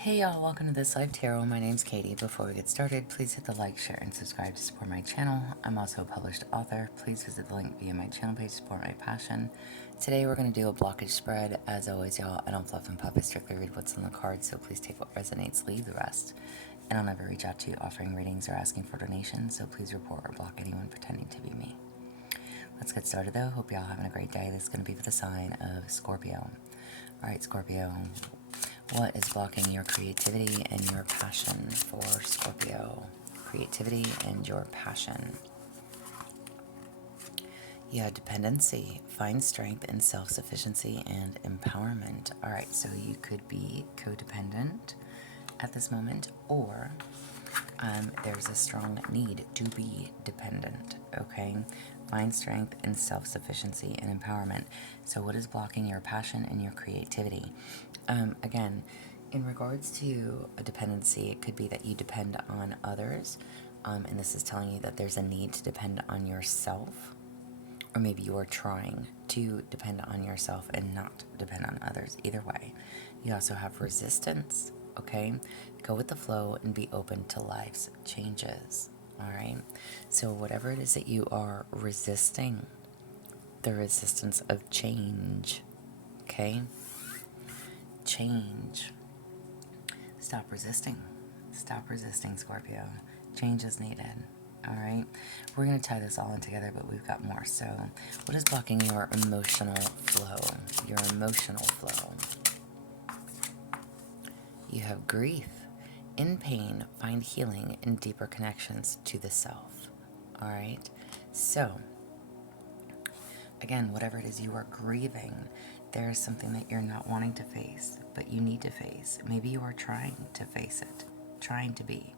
Hey y'all, welcome to this live tarot. My name's Katie. Before we get started, please hit the like, share, and subscribe to support my channel. I'm also a published author. Please visit the link via my channel page to support my passion. Today we're going to do a blockage spread. As always, y'all, I don't fluff and puff. I strictly read what's on the card, so please take what resonates, leave the rest. And I'll never reach out to you offering readings or asking for donations, so please report or block anyone pretending to be me. Let's get started though. Hope y'all having a great day. This is going to be for the sign of Scorpio. Alright, Scorpio. What is blocking your creativity and your passion for Scorpio? Creativity and your passion. Yeah, dependency. Find strength in self-sufficiency and empowerment. Alright, so you could be codependent at this moment, or there's a strong need to be dependent, okay? Find strength in self-sufficiency and empowerment. So what is blocking your passion and your creativity? Again, in regards to a dependency, it could be that you depend on others, and this is telling you that there's a need to depend on yourself, or maybe you're trying to depend on yourself and not depend on others. Either way, you also have resistance, okay? Go with the flow and be open to life's changes, all right? So whatever it is that you are resisting, the resistance of change, okay? Change. Stop resisting. Stop resisting, Scorpio. Change is needed. Alright? We're going to tie this all in together, but we've got more. So, what is blocking your emotional flow? Your emotional flow. You have grief. In pain, find healing in deeper connections to the self. Alright? So, again, whatever it is you are grieving, there is something that you're not wanting to face, but you need to face. Maybe you are trying to face it, trying to be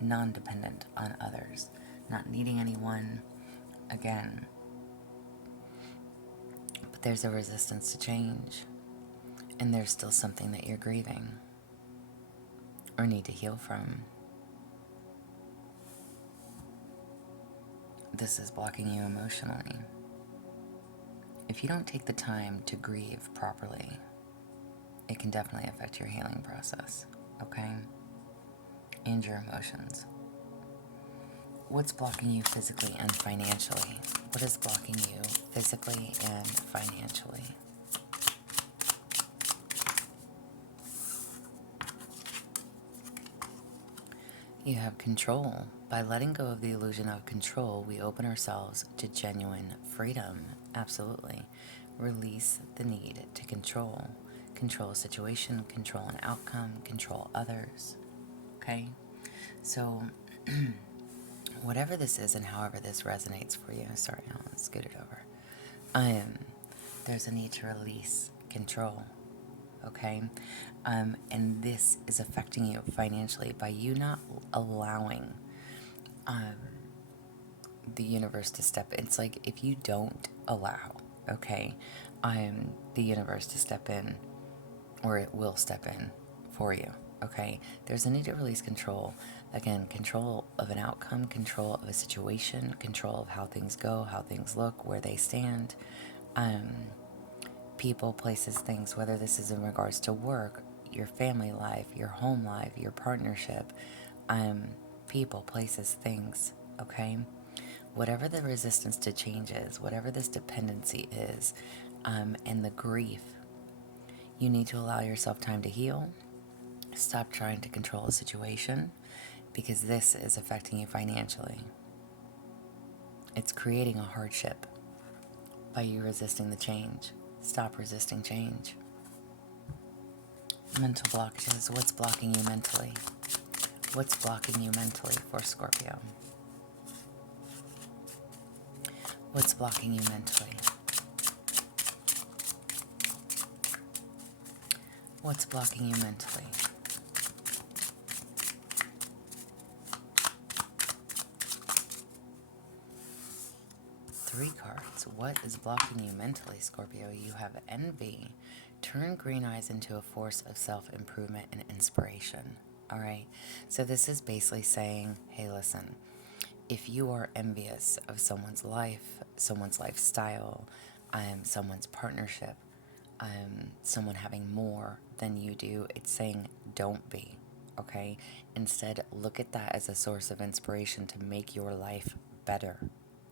non-dependent on others, not needing anyone, again. But there's a resistance to change, and there's still something that you're grieving or need to heal from. This is blocking you emotionally. If you don't take the time to grieve properly, it can definitely affect your healing process, okay? And your emotions. What's blocking you physically and financially? What is blocking you physically and financially? You have control. By letting go of the illusion of control, we open ourselves to genuine freedom. Absolutely. Release the need to control. Control a situation, control an outcome, control others. Okay? So, whatever this is and however this resonates for you, sorry, I'll scoot it over. There's a need to release control. Okay? And this is affecting you financially by you not allowing the universe to step in. It's like if you don't allow, okay, the universe to step in, or it will step in for you, okay? There's a need to release control. Again, control of an outcome, control of a situation, control of how things go, how things look, where they stand. People, places, things, whether this is in regards to work, your family life, your home life, your partnership, people, places, things, okay? Whatever the resistance to change is, whatever this dependency is, and the grief, you need to allow yourself time to heal. Stop trying to control a situation, because this is affecting you financially. It's creating a hardship by you resisting the change. Stop resisting change. Mental blockages. What's blocking you mentally? What's blocking you mentally for Scorpio? What's blocking you mentally? What's blocking you mentally? Three cards. What is blocking you mentally, Scorpio? You have envy. Turn green eyes into a force of self-improvement and inspiration. All right? So this is basically saying, hey, listen, if you are envious of someone's life, someone's lifestyle, someone's partnership, someone having more than you do. It's saying don't be, okay? Instead, look at that as a source of inspiration to make your life better,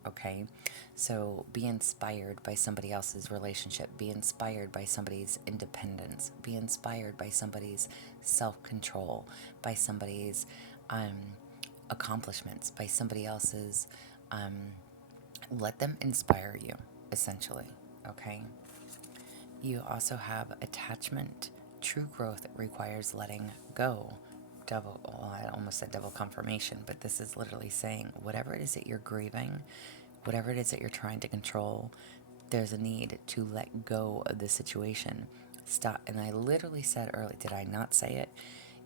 okay? So be inspired by somebody else's relationship. Be inspired by somebody's independence. Be inspired by somebody's self-control, by somebody's accomplishments, by somebody else's, let them inspire you, essentially, okay? You also have attachment. True growth requires letting go. I almost said double confirmation, but this is literally saying whatever it is that you're grieving, whatever it is that you're trying to control, there's a need to let go of the situation. Stop. And I literally said earlier, did I not say it?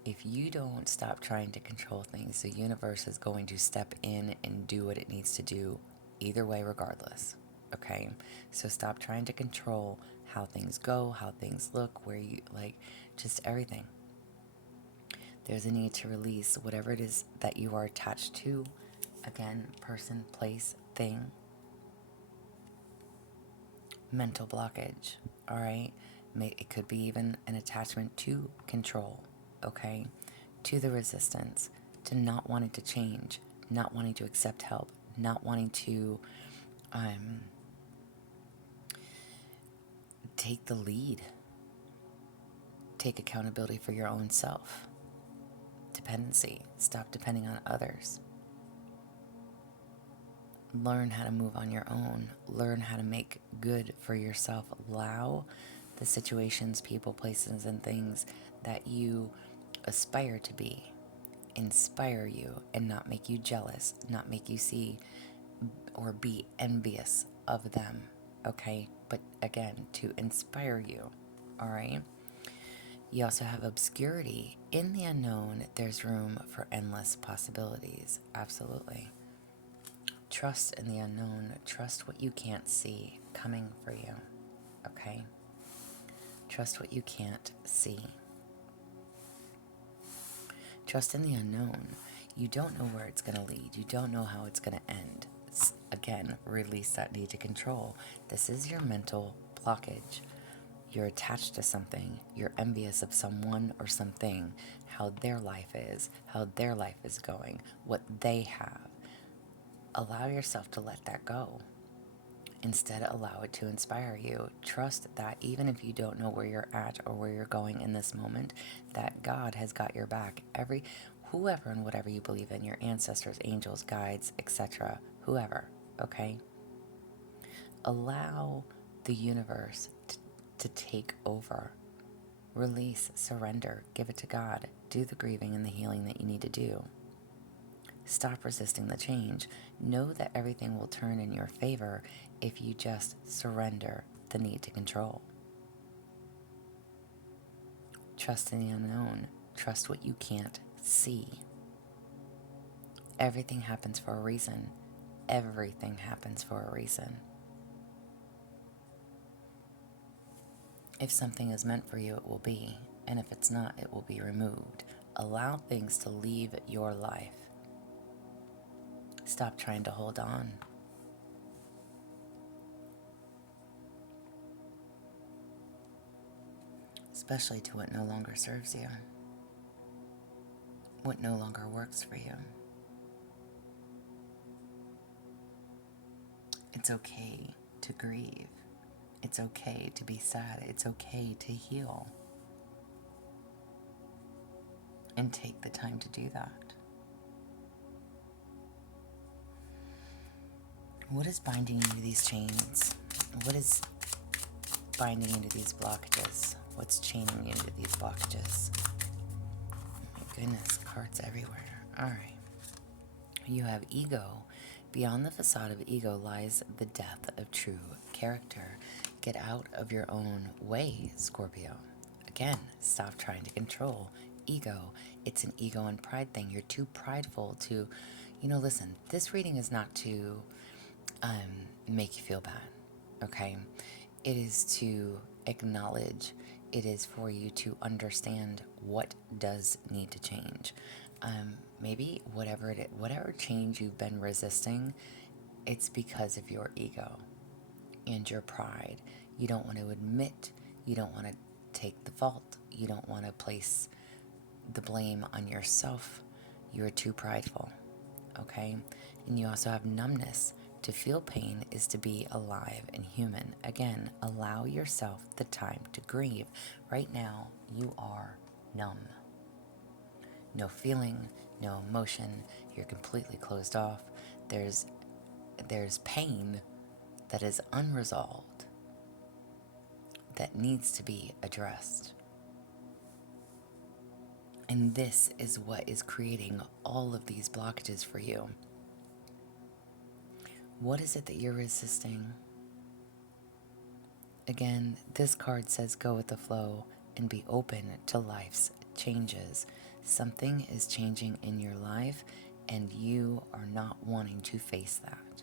If you don't stop trying to control things, the universe is going to step in and do what it needs to do, either way, regardless. Okay? So stop trying to control how things go, how things look, where you, like, just everything. There's a need to release whatever it is that you are attached to. Again, person, place, thing. Mental blockage, all right? It could be even an attachment to control, okay? To the resistance, to not wanting to change, not wanting to accept help, not wanting to take the lead, take accountability for your own self. Dependency, stop depending on others. Learn how to move on your own. Learn how to make good for yourself. Allow the situations, people, places, and things that you aspire to be inspire you and not make you jealous, not make you see or be envious of them, okay? But again, to inspire you, all right? You also have obscurity. In the unknown, there's room for endless possibilities. Absolutely. Trust in the unknown. Trust what you can't see coming for you, okay? Trust what you can't see. Trust in the unknown. You don't know where it's going to lead. You don't know how it's going to end. Again, release that need to control. This is your mental blockage. You're attached to something. You're envious of someone or something, how their life is going, what they have. Allow yourself to let that go. Instead, allow it to inspire you. Trust that even if you don't know where you're at or where you're going in this moment, that God has got your back. Whoever and whatever you believe in, your ancestors, angels, guides, etc., whoever, okay? Allow the universe to take over. Release, surrender, give it to God. Do the grieving and the healing that you need to do. Stop resisting the change. Know that everything will turn in your favor if you just surrender the need to control. Trust in the unknown. Trust what you can't see. Everything happens for a reason. Everything happens for a reason. If something is meant for you, it will be. And if it's not, it will be removed. Allow things to leave your life. Stop trying to hold on. Especially to what no longer serves you. What no longer works for you. It's okay to grieve. It's okay to be sad. It's okay to heal. And take the time to do that. What is binding you to these chains? What is binding you to these blockages? What's chaining you to these blockages? Oh my goodness, cards everywhere. Alright. You have ego. Beyond the facade of ego lies the death of true character. Get out of your own way, Scorpio. Again, stop trying to control. Ego. It's an ego and pride thing. You're too prideful to, listen, this reading is not to make you feel bad, okay? It is to acknowledge. It is for you to understand what does need to change. Maybe whatever change you've been resisting, it's because of your ego and your pride. You don't want to admit You don't want to take the fault. You don't want to place the blame on yourself. You are too prideful, okay? And you also have numbness. To feel pain is to be alive and human. Again, allow yourself the time to grieve. Right now, you are numb. No feeling, no emotion. You're completely closed off. There's pain that is unresolved that needs to be addressed. And this is what is creating all of these blockages for you. What is it that you're resisting? Again, this card says go with the flow and be open to life's changes. Something is changing in your life and you are not wanting to face that.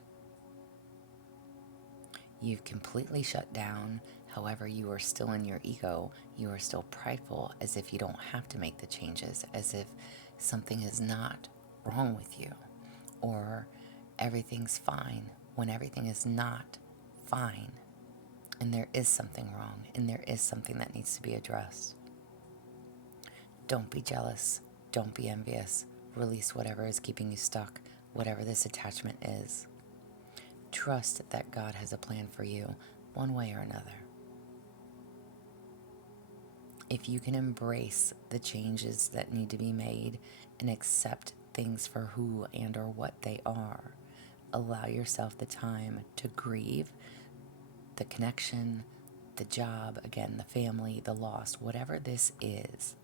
You've completely shut down. However, you are still in your ego. You are still prideful, as if you don't have to make the changes, as if something is not wrong with you, or everything's fine when everything is not fine, and there is something wrong, and there is something that needs to be addressed. Don't be jealous. Don't be envious. Release whatever is keeping you stuck, whatever this attachment is. Trust that God has a plan for you, one way or another. If you can embrace the changes that need to be made and accept things for who and or what they are, allow yourself the time to grieve the connection, the job, again, the family, the loss, whatever this is.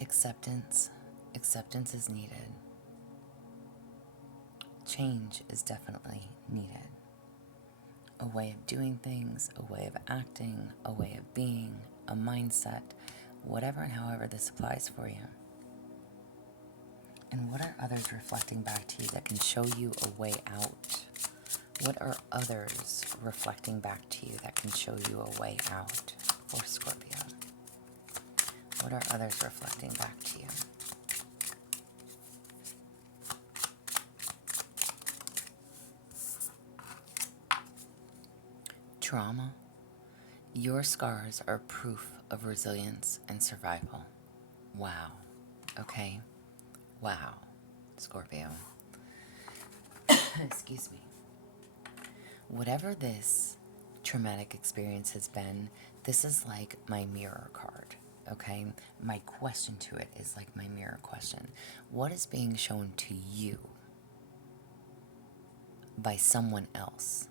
Acceptance is needed. Change is definitely needed. A way of doing things, a way of acting, a way of being, a mindset, whatever and however this applies for you. And what are others reflecting back to you that can show you a way out? What are others reflecting back to you that can show you a way out for Scorpio? What are others reflecting back to you? Trauma. Your scars are proof of resilience and survival. Wow. Okay. Wow. Scorpio. Excuse me. Whatever this traumatic experience has been, this is like my mirror card. Okay? My question to it is like my mirror question. What is being shown to you by someone else?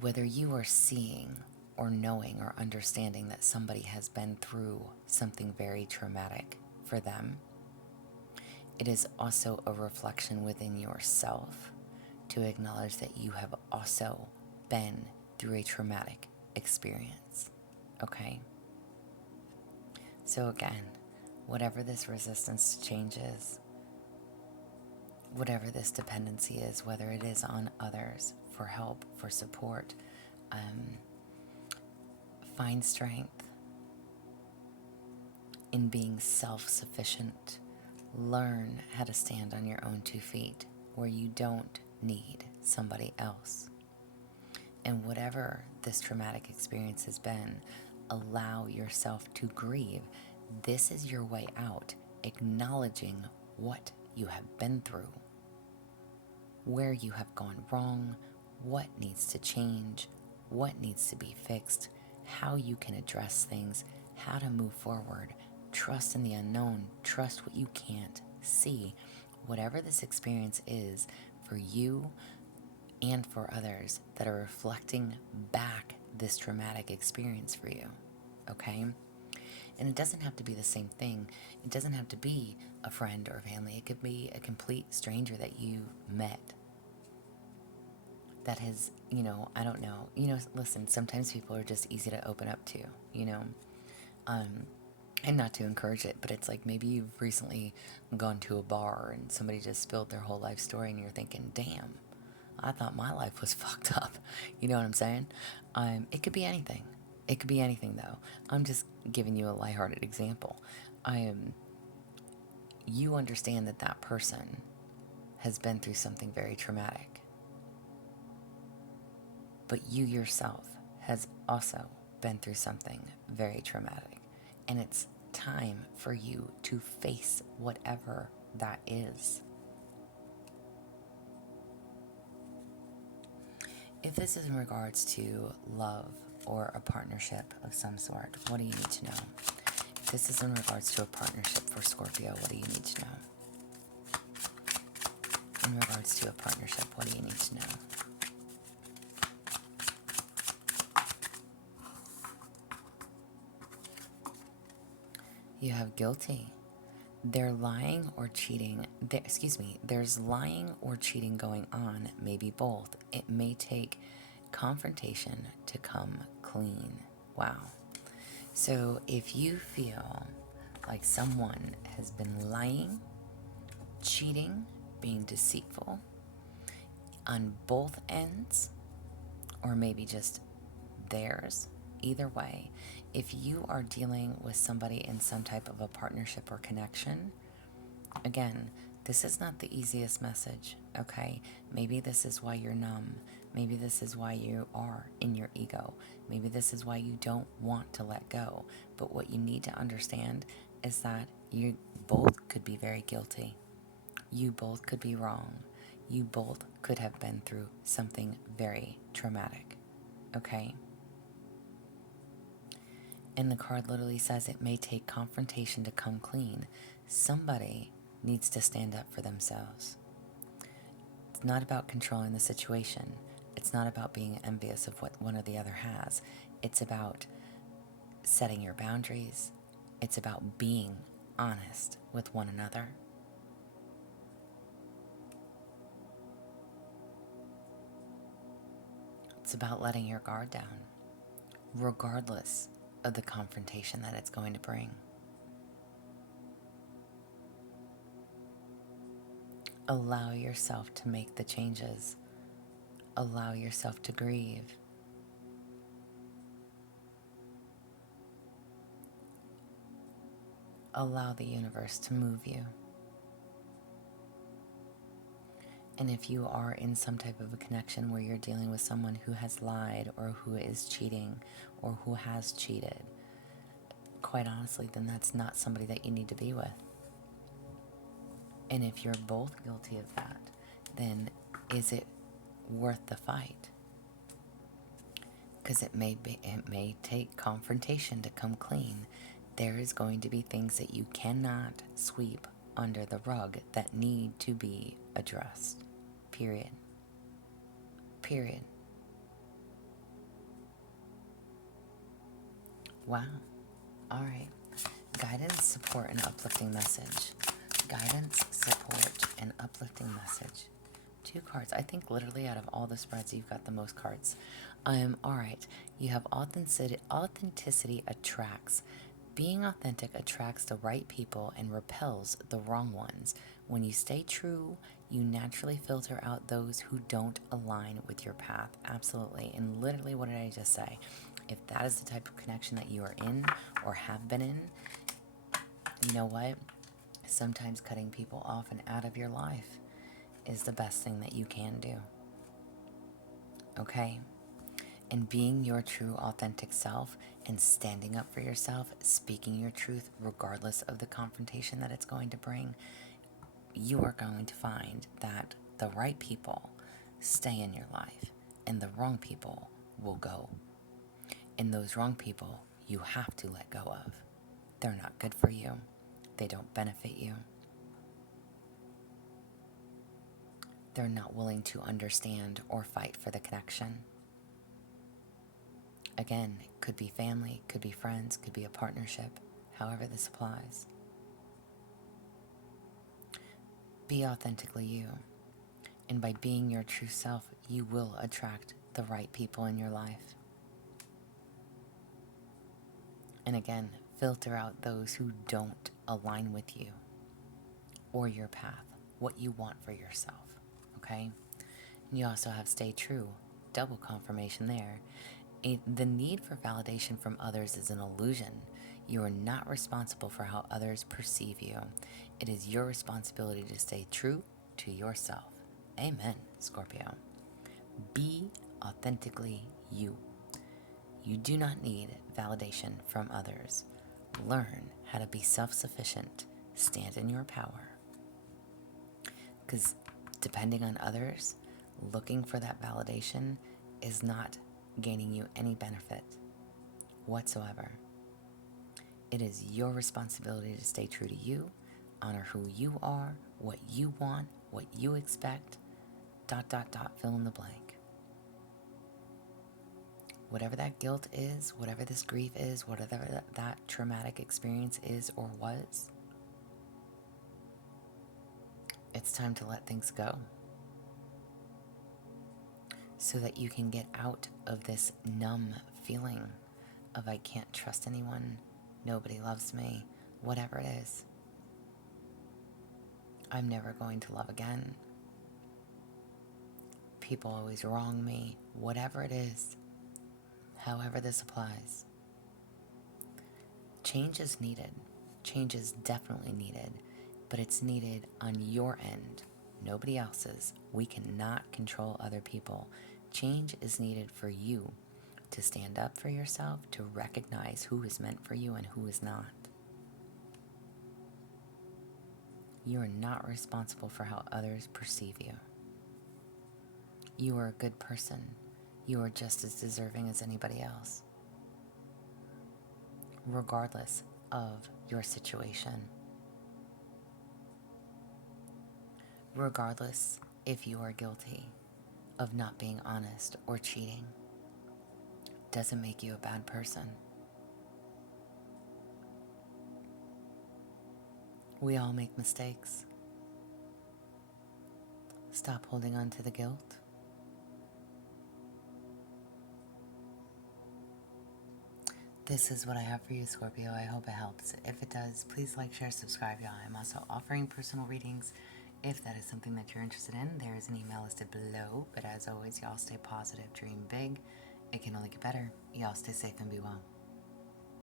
Whether you are seeing or knowing or understanding that somebody has been through something very traumatic for them, it is also a reflection within yourself to acknowledge that you have also been through a traumatic experience. Okay? So again, whatever this resistance to change is, whatever this dependency is, whether it is on others for help, for support, find strength in being self-sufficient. Learn how to stand on your own 2 feet where you don't need somebody else. And whatever this traumatic experience has been, allow yourself to grieve. This is your way out, acknowledging what you have been through, where you have gone wrong, what needs to change, what needs to be fixed, how you can address things, how to move forward. Trust in the unknown. Trust what you can't see. Whatever this experience is for you and for others that are reflecting back this traumatic experience for you, okay? And it doesn't have to be the same thing. It doesn't have to be a friend or family. It could be a complete stranger that you met that has, I don't know. Listen, sometimes people are just easy to open up to, and not to encourage it, but it's like maybe you've recently gone to a bar and somebody just spilled their whole life story and you're thinking, damn, I thought my life was fucked up. You know what I'm saying? It could be anything. It could be anything, though. I'm just giving you a lighthearted example. You understand that person has been through something very traumatic. But you yourself has also been through something very traumatic. And it's time for you to face whatever that is. If this is in regards to love or a partnership of some sort, what do you need to know? If this is in regards to a partnership for Scorpio, what do you need to know? In regards to a partnership, what do you need to know? You have guilty. They're lying or cheating. There's lying or cheating going on, maybe both. It may take confrontation to come clean. Wow. So if you feel like someone has been lying, cheating, being deceitful on both ends, or maybe just theirs, either way, if you are dealing with somebody in some type of a partnership or connection, again, this is not the easiest message, okay? Maybe this is why you're numb. Maybe this is why you are in your ego. Maybe this is why you don't want to let go. But what you need to understand is that you both could be very guilty. You both could be wrong. You both could have been through something very traumatic, okay? And the card literally says it may take confrontation to come clean. Somebody needs to stand up for themselves. It's not about controlling the situation. It's not about being envious of what one or the other has. It's about setting your boundaries. It's about being honest with one another. It's about letting your guard down, regardless of the confrontation that it's going to bring. Allow yourself to make the changes. Allow yourself to grieve. Allow the universe to move you. And if you are in some type of a connection where you're dealing with someone who has lied or who is cheating or who has cheated, quite honestly, then that's not somebody that you need to be with. And if you're both guilty of that, then is it worth the fight? Because it may take confrontation to come clean. There is going to be things that you cannot sweep under the rug that need to be addressed. Period. Period. Wow. All right. Guidance, support, and uplifting message. Guidance, support, and uplifting message. 2 cards. I think literally out of all the spreads, you've got the most cards. All right. You have authenticity. Authenticity attracts. Being authentic attracts the right people and repels the wrong ones. When you stay true, you naturally filter out those who don't align with your path. Absolutely. And literally, what did I just say? If that is the type of connection that you are in or have been in, you know what? Sometimes cutting people off and out of your life is the best thing that you can do. Okay? And being your true, authentic self and standing up for yourself, speaking your truth regardless of the confrontation that it's going to bring, you are going to find that the right people stay in your life and the wrong people will go. And those wrong people you have to let go of. They're not good for you. They don't benefit you. They're not willing to understand or fight for the connection. Again, it could be family, could be friends, could be a partnership, however this applies. Be authentically you. And by being your true self, you will attract the right people in your life. And again, filter out those who don't align with you or your path, what you want for yourself, okay? And you also have stay true, double confirmation there. The need for validation from others is an illusion. You are not responsible for how others perceive you. It is your responsibility to stay true to yourself. Amen, Scorpio. Be authentically you. You do not need validation from others. Learn how to be self-sufficient. Stand in your power. Because depending on others, looking for that validation is not gaining you any benefit whatsoever. It is your responsibility to stay true to you, honor who you are, what you want, what you expect, ... fill in the blank. Whatever that guilt is, whatever this grief is, whatever that traumatic experience is or was, it's time to let things go so that you can get out of this numb feeling of I can't trust anyone, nobody loves me, whatever it is. I'm never going to love again. People always wrong me, whatever it is, however this applies. Change is needed. Change is definitely needed, but it's needed on your end, nobody else's. We cannot control other people. Change is needed for you to stand up for yourself, to recognize who is meant for you and who is not. You are not responsible for how others perceive you. You are a good person. You are just as deserving as anybody else, regardless of your situation. Regardless if you are guilty of not being honest or cheating, doesn't make you a bad person. We all make mistakes. Stop holding on to the guilt. This is what I have for you, Scorpio. I hope it helps. If it does, please like, share, subscribe, y'all. I'm also offering personal readings. If that is something that you're interested in, there is an email listed below. But as always, y'all stay positive, dream big. It can only get better. Y'all stay safe and be well.